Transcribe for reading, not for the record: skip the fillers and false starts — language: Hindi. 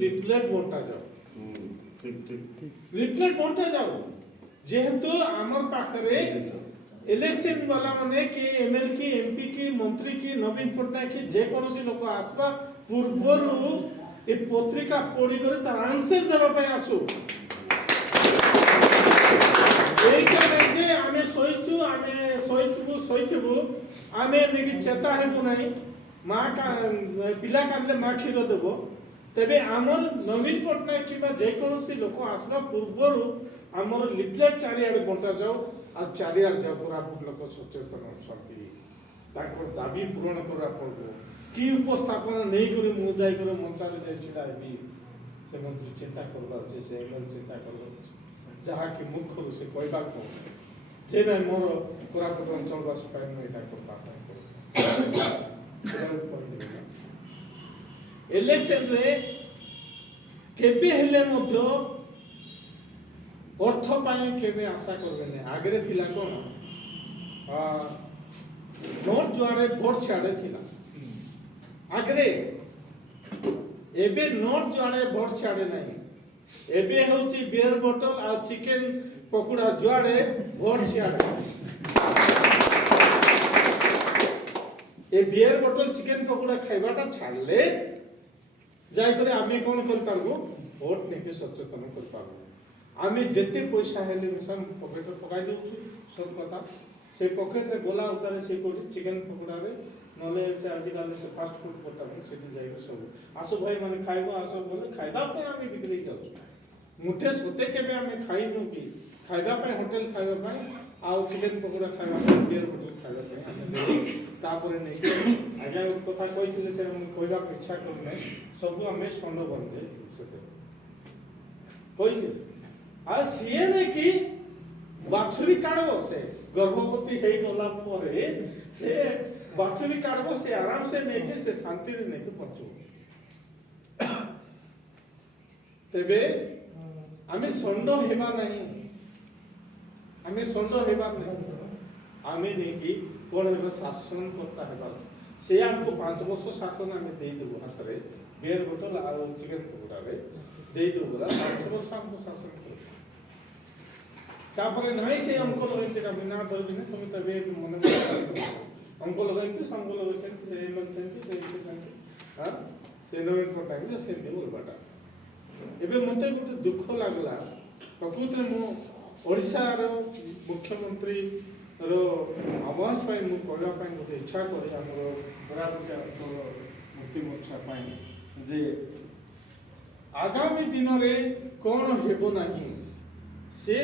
लिफलेट बंटा जाओ लिफलेट बंटा जाओ जेहेतु आमर पाखरे इलेक्शन वाला माने कि एमएल की एमपी की मंत्री की नवीन पटनायक की जे कोनोसी लोक आसबा पूर्वरु ए पत्रिका पढ़ी कर तार आंसर देबा पय आसु एटा जे आमे सोइछु आमे नेकी चेता हेबु नाही माँ का पिला कांदले माँ क्षीर देव तेबे आमर नवीन पटनायक कि जेकोसी लोक आसवा पूर्वर आमर लिफलेट चारिआडे बंटा जाओ आ चारिआडे जाओ कोरापुट लोक सचेतन अच्छा दाबी पूरण करवा पड़ो कि उपस्थापन नहीं करी मु जाई कर मंचारे जाई छिड़ा हेबी से मंत्री चिंता करबा अछि से एमएल चिंता करबा अछि जहा कि मुख्य से कहबा को जे नै मोर कोरापुट अंचलवासी पाइ नै एटा करबा इलेक्शन रे केबे हेले मध्य अर्थ पाए केबे आशा करबे आगरे थिला कोन नोट जुआड़े भोट छाड़े थिला आगरे एबे नोट जुआड़े भोट छाड़े नहीं एबे होची बियर बोतल आ चिकन पकोड़ा जुआड़े भोट छाड़े ए बियर बोतल चिकन पकोड़ा खाइबाटा छाड़ले जाय करे आमे कोन कर पारबो वोट नेके सचेतन कर पारबो आमे जेते पैसा हेले मिसन पॉकेट पकाई देउछु सब कथा से पॉकेट रे गोला उतारे से कोठी चिकन पकोड़ा रे नले से आजि काल से फास्ट फूड पता सेठी जाय सब आसो भाई माने खाइबो आसो बोले खाइबा पे आमे बिक्री जाउ मुठे सोते केबे आमे खाइनु की खाइबा पे होटल खाइबा पे आ चिकन पकोड़ा खाइबा पे बियर बोतल खाइबा पे आमे तापर नहीं आगे कथा कही से कहवा इच्छा करना सब आम षंड बंदे कही आ सी ने कि बाछुरी काढ़ब से गर्भवती हो गला से बाछुरी काढ़ब से आराम से नहीं से शांति नहीं पहुंचो तेबे आम षंड हेबा नहीं आम षंड हेबा नहीं आम नहीं कि कौन है शासन करता है से हमको 5 वर्ष शासन आम दे देबो हाथ रे बियर बोतल आ चिकन पकोड़ा रे दे देबो 5 वर्ष हमको शासन कर तापर नहीं से हमको लगते का बिना धरबी ने तुम तबे मन में हमको लगते संग लगते से एमएल से हां से नवीन पटनायक से देबो बाटा एबे मते गुटे दुख लागला प्रकृत मु ओडिसा रो मुख्यमंत्री रो आवास पाई मु कहला पाई गोटे इच्छा करे हमरो बराबर मुक्ति मोर्चा पाई जे आगामी दिन रे कोन हेबो नाही से